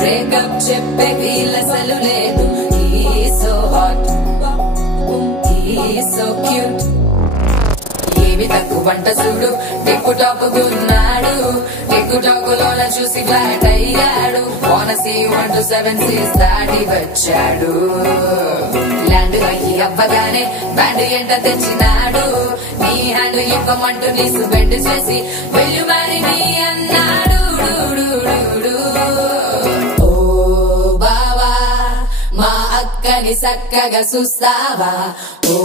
Breakup చెప్పే వీలసలు లేదు. So hot, so cute, ఏమి తక్కువ వంట చూడు. టిక్కు టాకున్నాడు, టిక్కు టాకులోన చూసి ఫ్లాట్ అయ్యాడు. బోనసీ 1 to 7 seas దాటి వచ్చాడు. ల్యాండ్ అయ్యి అవ్వగానే బ్యాండ్ ఎంట తెచ్చినాడు. నీ హ్యాండ్ ఇవ్వమంటూ నీసు బెండ్ చేసి వెళ్ళు మరి నీ అన్నాడు. మా అక్కని చక్కగా చూస్తావా? ఓ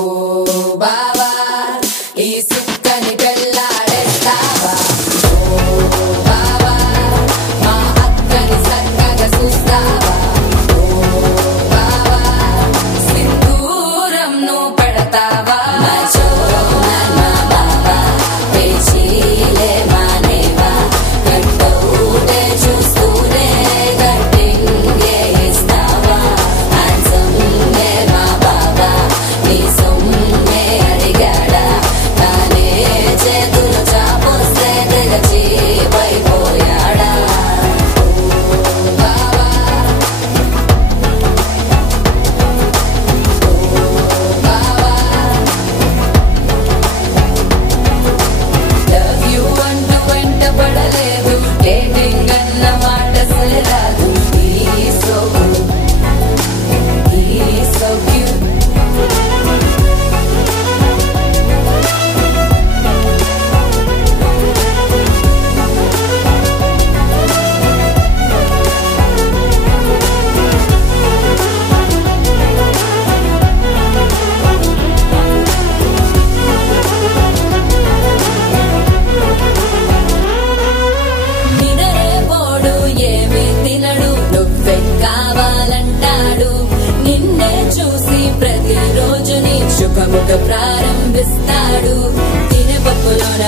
బావా, ఈ సుక్కని పెళ్ళాడేస్తావా? ఓ బావా, మా అక్కని చక్కగా చూస్తావా? ఓ బావా, సింధూరం నువ్వు పెడతావా? చూస్తూనే గట్టింగే ఇస్తావా? ప్రారంభిస్తాడు. తినపప్పులోన